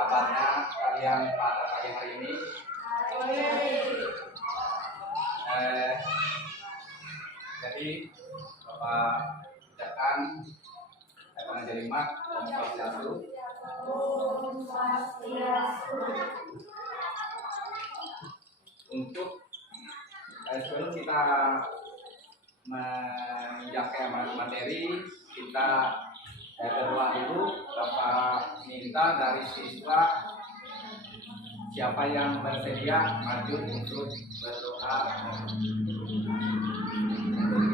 kabarnya kalian pada pagi hari ini? Jadi Bapak ucapkan pengajaran Om Swastiastu. Untuk sebelum kita menginjakkan materi, kita berdoa dulu. Bapak minta dari siswa siapa yang bersedia maju untuk berdoa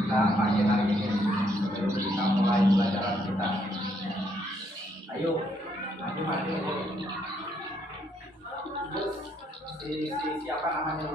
kita pagi hari ini sebelum kita mulai pelajaran kita. Ayo, maju. Terus siapa namanya?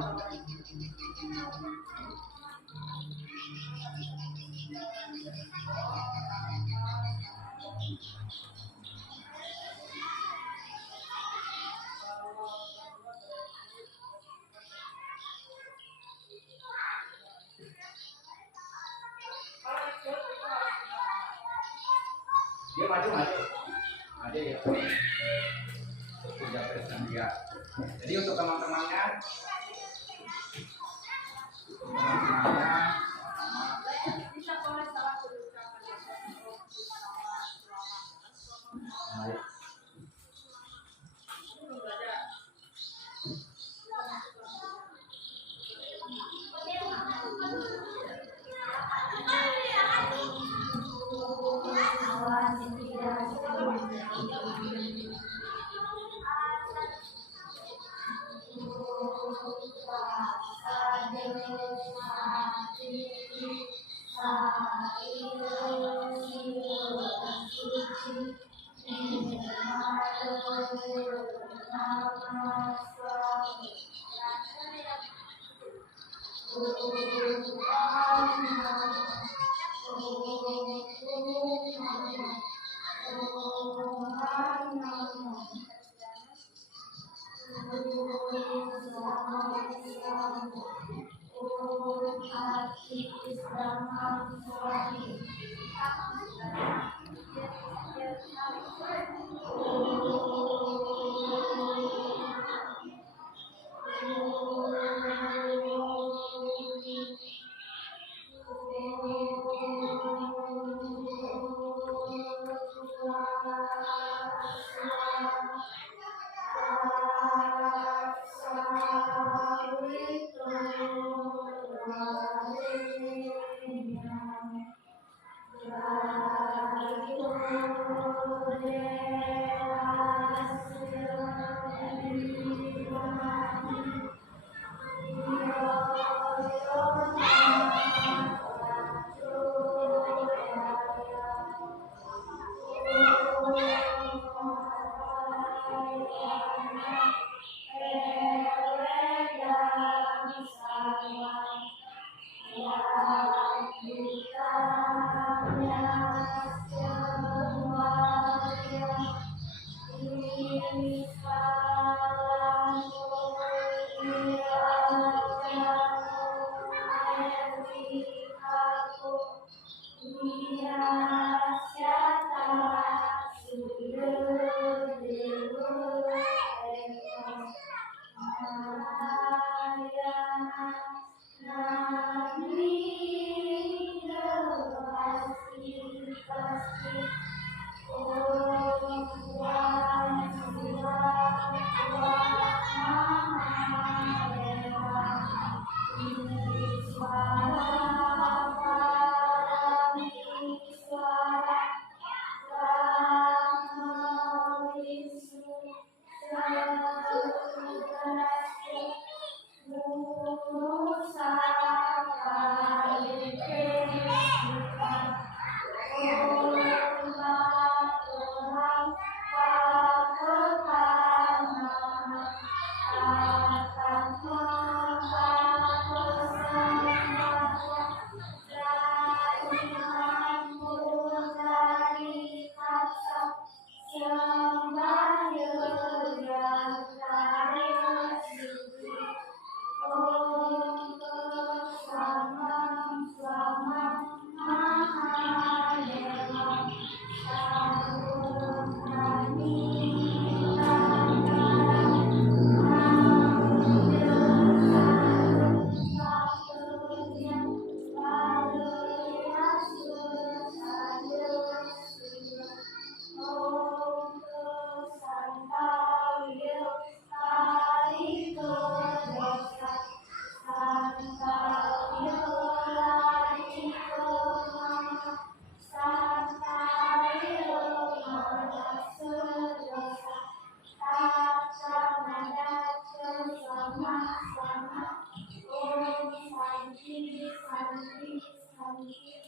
Dia maju ya. Sudah bersedia. Jadi untuk teman-temannya kasih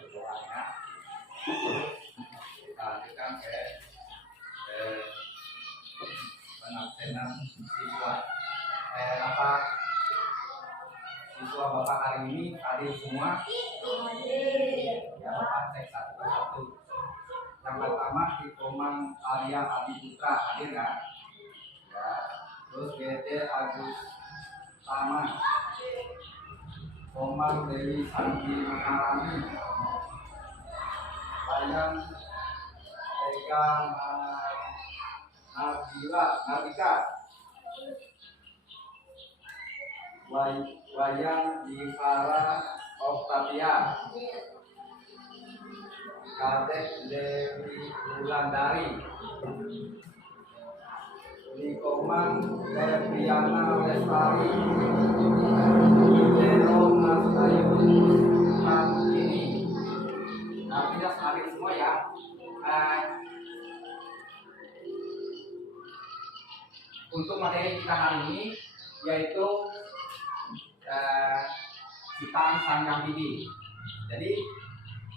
ya, doanya. Kita lanjutkan ke penabsenan siswa. Siswa Bapak hari ini hadir semua? Ya, Bapak cek satu persatu. Yang pertama Hikomang Arya Adi Putra hadir nggak? Ya. Terus BT Agus Tama, Komang Dewi Sandi Makarami, Bayang Ega Nardika, Wayang Divara Octavia, Kadek Dewi Wulandari, Nikomang Febriana Lestari, Jero Mas Ayun Kantini. Artinya hadir semua ya. Untuk materi kita hari ini yaitu ciptaan Sang Hyang Widi. Jadi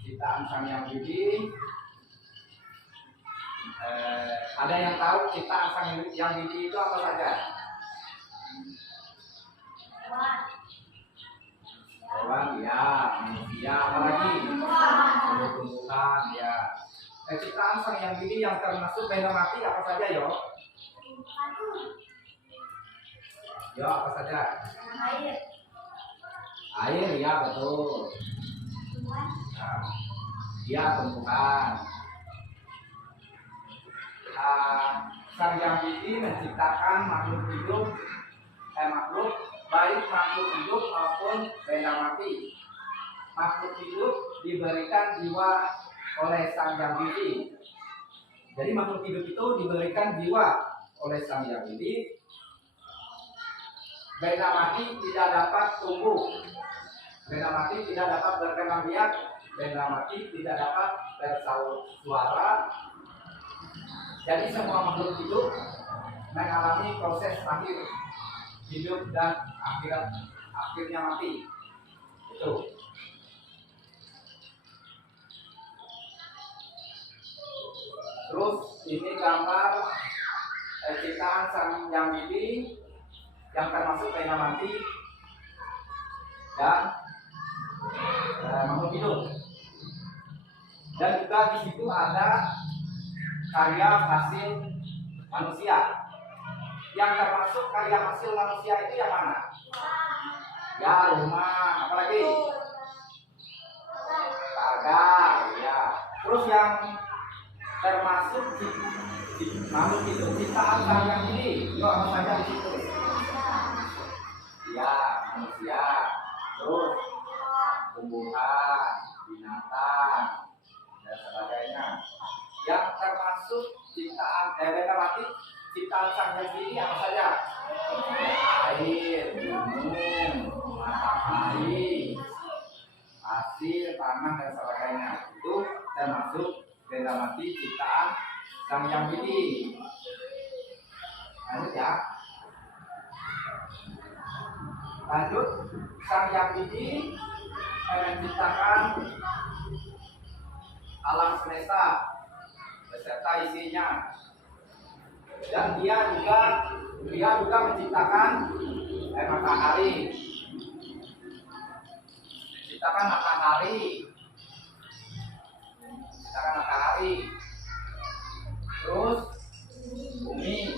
ciptaan Sang Hyang Widi, ada yang tahu ciptaan Sang Hyang Widi itu apa saja? Hewan ya, manusia, apalagi tumbuhan ya. Ciptaan Sang Hyang Widi yang termasuk benda mati apa saja yo? Yo, apa saja? Air ya, betul. Nah, ya, tumbuhan. Sang Hyang Widi menciptakan makhluk hidup, baik makhluk hidup maupun benda mati. Makhluk hidup diberikan jiwa oleh Sang Hyang Widi. Jadi makhluk hidup itu diberikan jiwa oleh Sang Hyang Widi. Benda mati tidak dapat tumbuh, benda mati tidak dapat berkembang biak, benda mati tidak dapat bersuara. Jadi semua makhluk hidup mengalami proses lahir, hidup dan akhirat akhirnya mati. Itu. Terus ini gambar ciptaan Sang Yang Widi yang termasuk benda mati dan makhluk hidup. Dan juga di situ ada karya hasil manusia. Yang termasuk karya hasil manusia itu yang mana? Ya, rumah, apalagi? Pagar, ya. Terus yang termasuk makhluk hidup ciptaan Sang Yang Widi, yuk apa saja di situ? Ya, manusia. Terus tumbuhan, binatang, dan sebagainya. Yang termasuk ciptaan benda mati ciptaan Sang Yang Widi apa saja? Air, gunung, matahari, pasir, tanah, dan sebagainya. Itu termasuk benda mati ciptaan Sang Yang Widi. Lanjut ya. Lanjut, Sang Yang Widi menciptakan alam semesta beserta isinya. Dan dia juga menciptakan matahari. Menciptakan matahari. Terus bumi,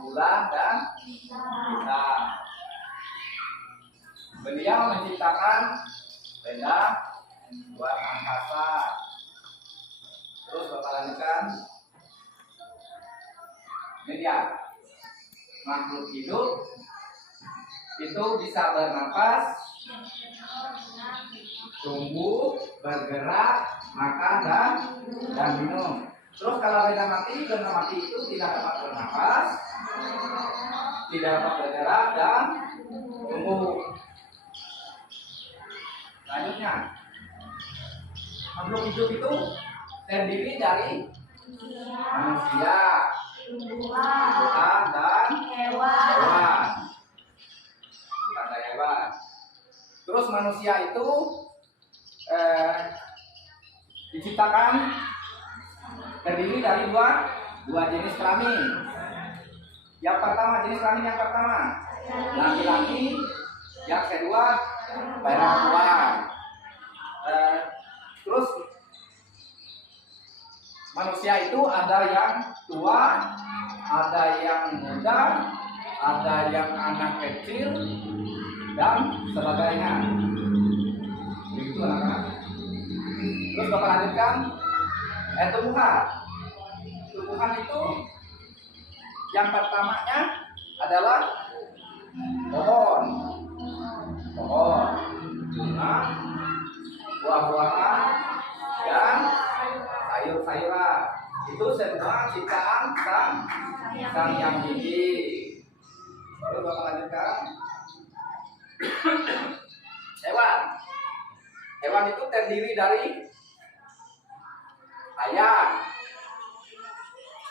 bulan, dan bintang. Beliau menciptakan benda luar angkasa. Terus Bapak lanjutkan. Ini dia, makhluk hidup itu bisa bernapas, tumbuh, bergerak, makan, dan minum. Terus kalau benda mati itu tidak dapat bernapas, tidak dapat bergerak, dan tumbuh. Lanjutnya, makhluk hidup itu terdiri dari manusia, tumbuhan, dan hewan. Terus manusia itu diciptakan terdiri dari dua jenis kelamin. Yang pertama, jenis kelamin yang pertama laki-laki, yang kedua perempuan. Terus manusia itu ada yang tua, ada yang muda, ada yang anak kecil, dan sebagainya. Begitu anak-anak. Terus Bapak lanjutkan. Tumbuhan itu yang pertamanya adalah pohon, bunga, buah-buahan, dan sayur-sayuran. Itu semua ciptaan Sang Yang Widi. Lalu Bapak lanjutkan. Hewan itu terdiri dari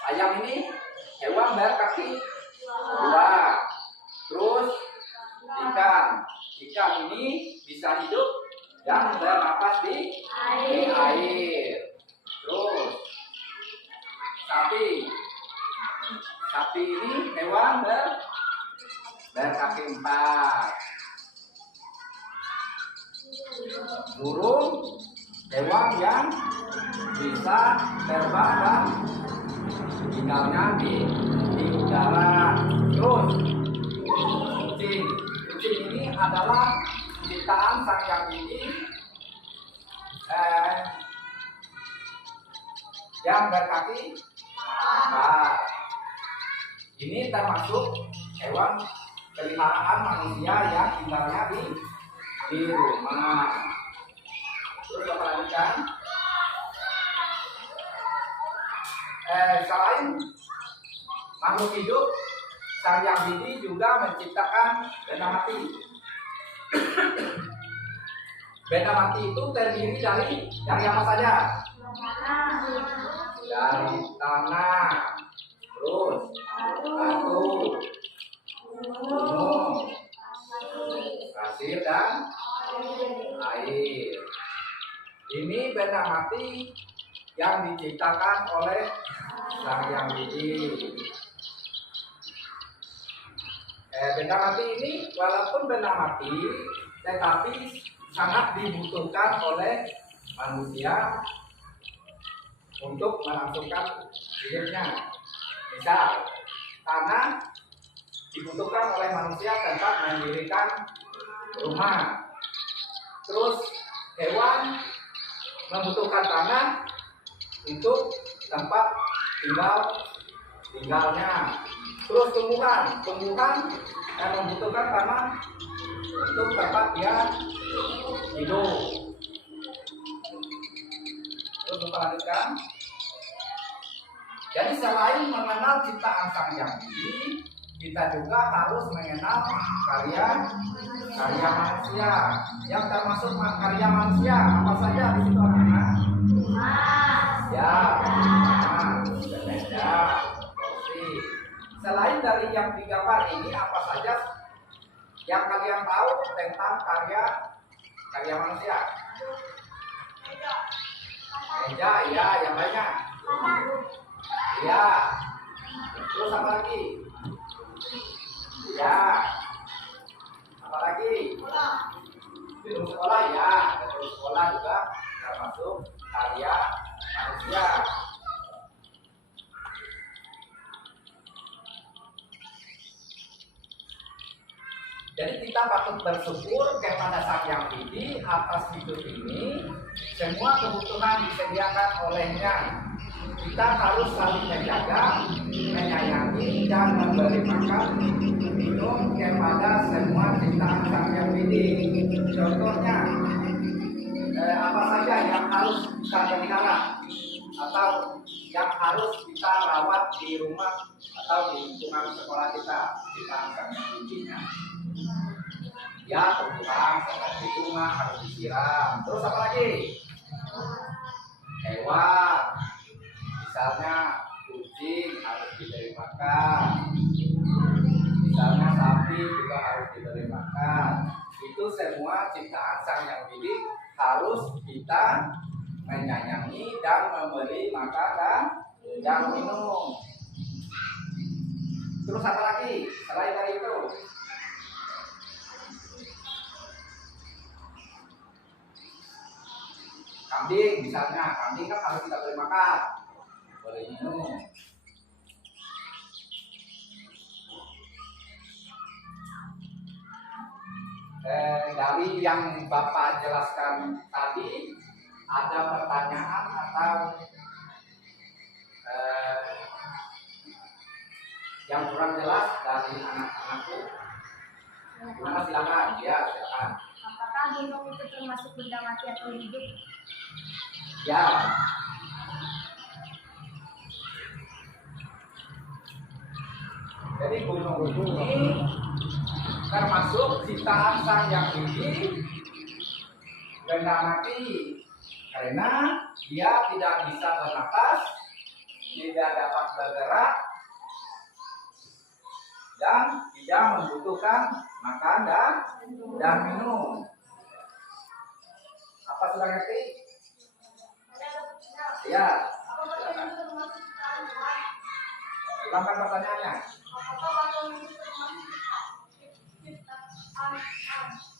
ayam ini hewan berkaki dua. Terus ikan ini bisa hidup dan bernapas di air. Terus sapi ini hewan berkaki empat. Burung hewan yang bisa terbang dan tinggalnya di udara. Terus kucing ini adalah ciptaan Sang Yang Widi yang berkaki empat. Ini termasuk hewan peliharaan manusia yang tinggalnya di rumah. Terus Bapak lanjutkan. Selain makhluk hidup, Sang Yang Widi juga menciptakan benda mati. Benda mati itu terdiri dari apa saja? Dari tanah, terus batu, gunung, yang diciptakan oleh Sang Hyang Widi. Benda mati ini walaupun benda mati, tetapi sangat dibutuhkan oleh manusia untuk melangsungkan hidupnya. Misal, tanah dibutuhkan oleh manusia tempat mendirikan rumah. Terus hewan membutuhkan tanah untuk tempat tinggalnya. Terus tumbuhan yang membutuhkan tanah untuk tempat dia hidup. Terus kita lanjutkan. Jadi selain mengenal ciptaan Sang Hyang Widi, kita juga harus mengenal karya manusia. Yang termasuk karya manusia apa saja di situ anak-anak? Ya, sepeda, kursi. Selain dari yang digambar ini, apa saja yang kalian tahu tentang karya manusia? Meja, ya, yang banyak. Ya. Terus apa lagi? Ya. Apa lagi? Gedung sekolah, ya. Gedung sekolah juga termasuk karya manusia. Jadi kita patut bersyukur kepada Sang Hyang Widi atas hidup ini. Semua kebutuhan disediakan olehnya. Kita harus saling menjaga, menyayangi, dan memberi makan, minum kepada semua ciptaan Sang Hyang Widi. Contohnya, apa saja yang harus kita pelihara atau yang harus kita rawat di rumah atau di lingkungan sekolah kita, ciptaan Sang Hyang Widi-nya. Ya, tumbuhan seperti bunga harus disiram. Terus apa lagi? Hewan, misalnya kucing harus diberi makan. Misalnya sapi juga harus diberi makan. Itu semua ciptaan Sang Hyang Widi harus kita menyayangi dan memberi makan dan minum. Terus apa lagi selain dari itu? Kambing misalnya, kambing kan harus kita beri makan, beri minum. Dari yang Bapak jelaskan tadi, ada pertanyaan atau yang kurang jelas dari anak-anakku? Gimana, silakan. Ya, silakan. Apakah gunung itu termasuk benda mati atau hidup? Ya. Jadi gunung ini termasuk ciptaan Sang Hyang Widi, benda mati karena dia tidak bisa bernapas, tidak dapat bergerak, dan tidak membutuhkan makan dan minum. Apa sudah ngerti? Ya. Ulangkan pertanyaannya.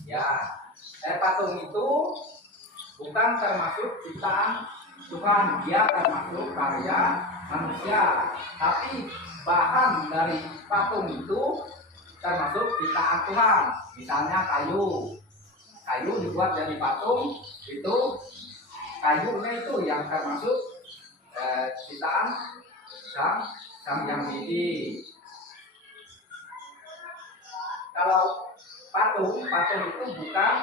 Ya, patung itu bukan termasuk ciptaan Tuhan, dia termasuk karya manusia. Tapi bahan dari patung itu termasuk ciptaan Tuhan. Misalnya kayu dibuat dari patung, itu kayunya itu yang termasuk ciptaan Sang Hyang Widi. Kalau patung itu bukan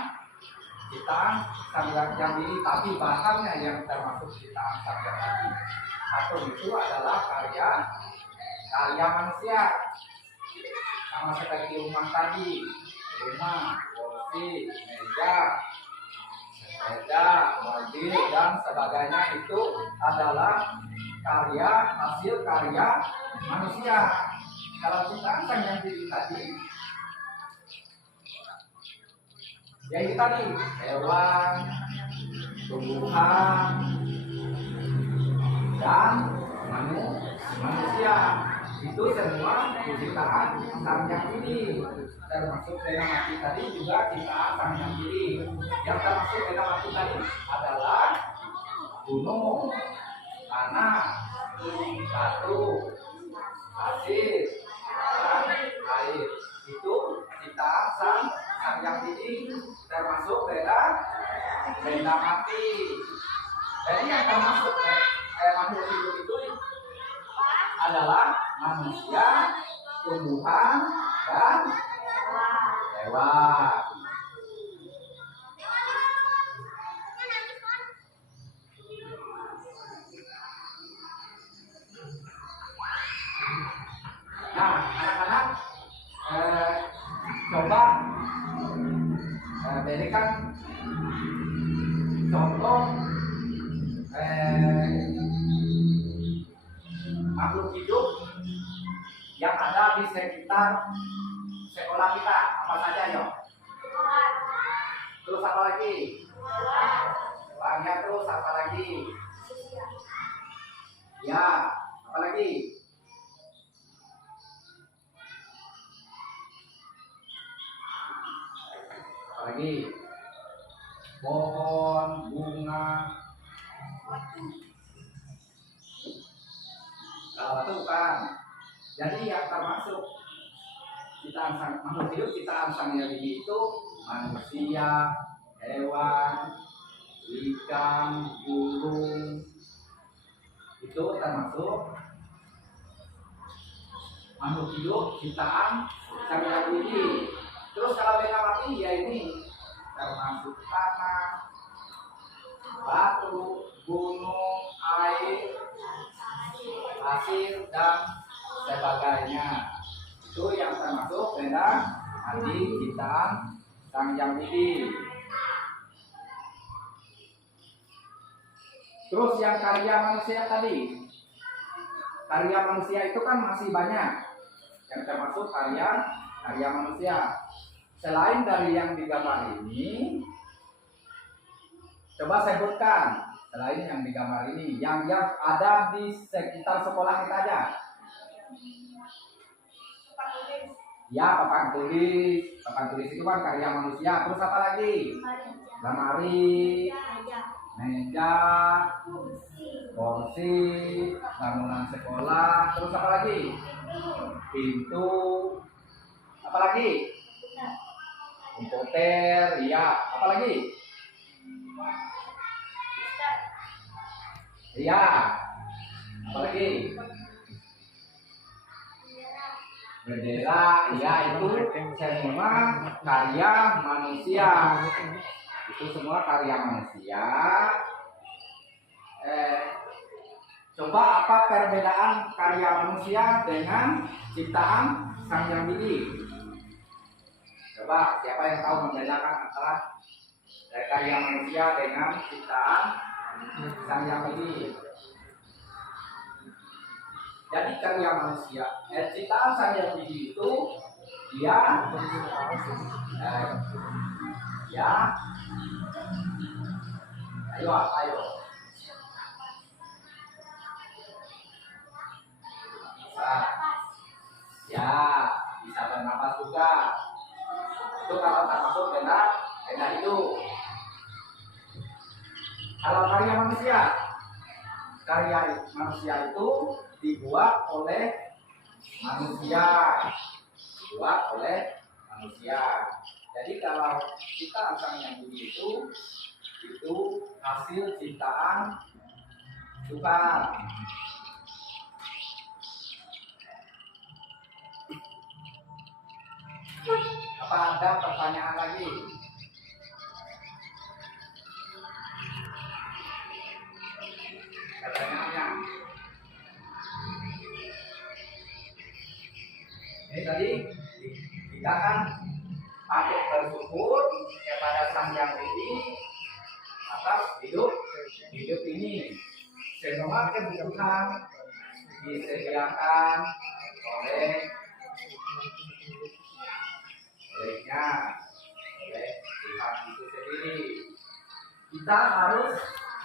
ciptaan Sang Hyang Widi, tapi bahannya yang termasuk ciptaan Sang Hyang Widi. Patung itu adalah karya manusia, sama seperti rumah tadi, rumah, kursi, meja, sepeda, mobil, dan sebagainya itu adalah hasil karya manusia. Kalau ciptaan Sang Hyang Widi tadi, ya itu tadi, hewan, tumbuhan, dan manusia. Itu semua ciptaan Sang Yang Widi. Termasuk benda mati tadi juga ciptaan Sang Yang Widi. Yang termasuk benda mati tadi adalah gunung, tanah, batu, pasir, dan air. Itu ciptaan Sang Yang Widi, termasuk benda mati. Jadi yang termasuk makhluk hidup itu adalah manusia, tumbuhan, dan hewan. Nah, anak-anak coba berikan contoh makhluk hidup yang ada di sekitar sekolah kita. Apa saja, yo? Terus apa lagi? Banyak. Terus apa lagi? Ya, apa lagi? Apa lagi? Pohon, bunga. Kalau itu bukan. Jadi yang termasuk ciptaan sang makhluk hidup, ciptaan Sang Yang Widi itu manusia, hewan, ikan, burung. Itu termasuk makhluk hidup ciptaan Sang Yang Widi. Terus kalau benda mati ya ini termasuk tanah, batu, gunung, air, pasir, dan sebagainya. Itu yang termasuk benda mati ciptaan Sang Yang Widi. Terus yang karya manusia tadi, karya manusia itu kan masih banyak yang termasuk karya manusia. Selain dari yang digambar ini, coba sebutkan selain yang digambar ini, yang ada di sekitar sekolah kita aja. Ya, papan tulis. Papan tulis itu kan karya manusia. Terus apa lagi? Lemari, meja, kursi, bangunan sekolah. Terus apa lagi? Pintu. Apa lagi? Komputer. Ya, apa lagi? Ya, apa lagi? Bendera. Ya, itu semua karya manusia. Itu semua karya manusia. Coba apa perbedaan karya manusia dengan ciptaan Sang Yang Widi? Coba siapa yang tahu membedakan antara karya manusia dengan ciptaan Sang Yang Widi? Jadi karya manusia, ciptaan Sang Yang Widi itu dia ayo. Ya, bisa bernapas juga. Itu kalau termasuk benda itu. Kalau karya manusia itu dibuat oleh manusia. Jadi kalau kita Sang Yang Widi itu hasil ciptaan Tuhan. Apa ada pertanyaan lagi? Pertanyaannya, ini tadi kita kan patut bersyukur kepada Sang Yang Widi atas hidup ini. Semua kebutuhan disediakan oleh Tuhan itu sendiri. Kita harus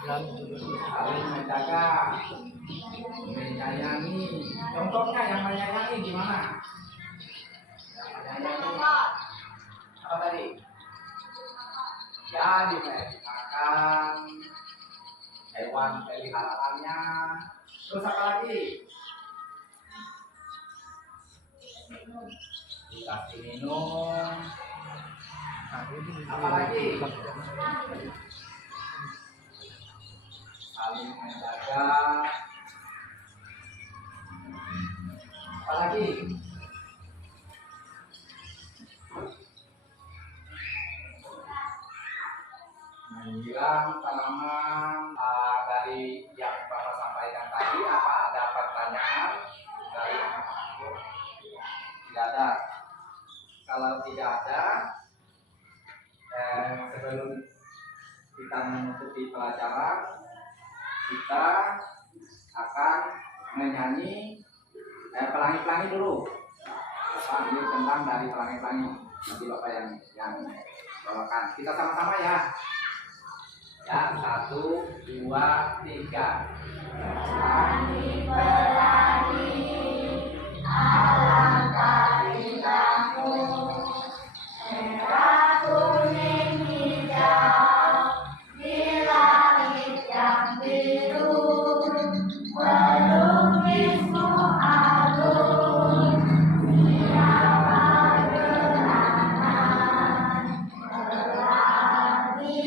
saling menjaga, menyayangi. Contohnya yang menyayangi gimana? Yang menyayangi apa tadi? Ya, diperhatikan hewan peliharaannya. Terus apa lagi? Dikasih minum. Apa lagi? Saling menjaga. Apa lagi? Menyiram tanaman. Dari yang Bapak sampaikan tadi, apa ada pertanyaan dari anak-anakku? Tidak ada. Kalau tidak ada, sebelum kita menutupi pelajaran, kita akan menyanyi pelangi-pelangi dulu. Bapak ambil tentang dari pelangi-pelangi. Nanti Bapak yang bawakan. Kita sama-sama ya. Ya, 1, 2, 3. Pelangi-pelangi, alangkah indahmu, merah, kuning, hijau, di langit yang biru, melukismu agung, siapa gerangan, pelangi-pelangi,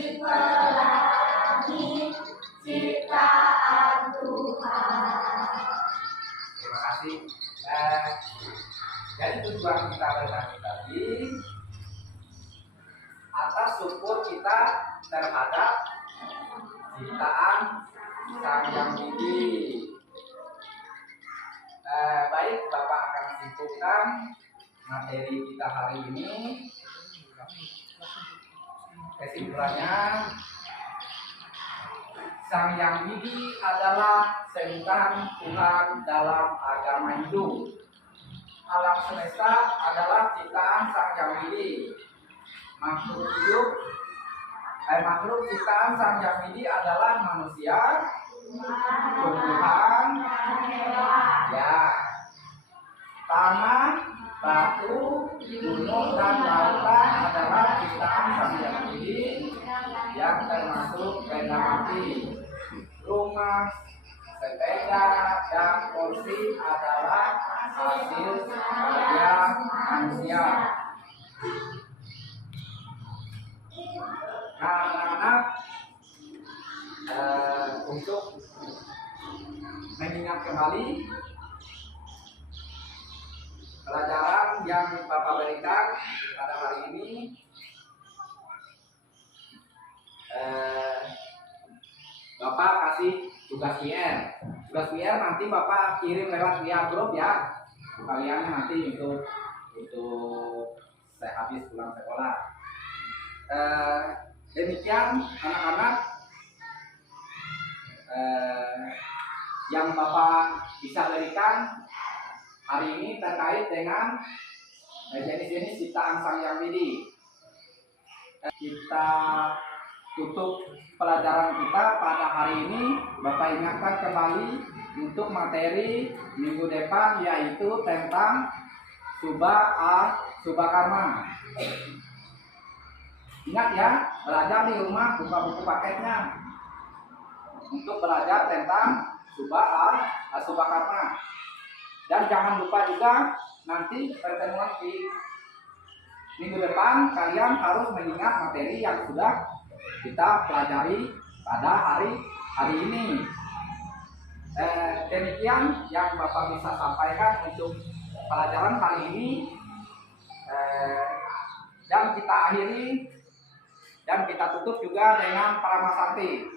ciptaan Tuhan. Terima kasih. Jadi tujuan kita bertani tadi atas syukur kita terhadap ciptaan Sang Yang Widi. Baik, Bapak akan simpulkan materi kita hari ini. Kesimpulannya, Sang Yang Widi adalah sebutan Tuhan dalam agama Hindu. Alam semesta adalah ciptaan Sang Yang Widi. Makhluk hidup, makhluk ciptaan Sang Yang Widi adalah manusia, tumbuhan, ya, tanah, batu, gunung, dan lautan adalah ciptaan Sang Yang Widi yang termasuk benda mati. Rumah, sepeda, dan kursi adalah hasil karya manusia. Nah, anak-anak, untuk mengingat kembali pelajaran yang Bapak berikan pada hari ini, Bapak kasih tugas PR. Tugas PR nanti Bapak kirim lewat via grup ya. Kalian nanti untuk saya habis pulang sekolah. Demikian anak-anak yang Bapak bisa berikan hari ini terkait dengan jenis-jenis ciptaan Sang Yang Widi. Kita tutup pelajaran kita pada hari ini. Bapak ingatkan kembali untuk materi minggu depan, yaitu tentang Subha Karma. Ingat ya, belajar di rumah, buka buku paketnya untuk belajar tentang Subha Karma. Dan jangan lupa juga nanti pertemuan di minggu depan kalian harus mengingat materi yang sudah kita pelajari pada hari ini. Demikian yang Bapak bisa sampaikan untuk pelajaran hari ini, dan kita akhiri dan kita tutup juga dengan Parama Santi.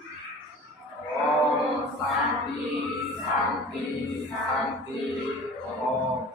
Om Santi, Santi, Santi, Om.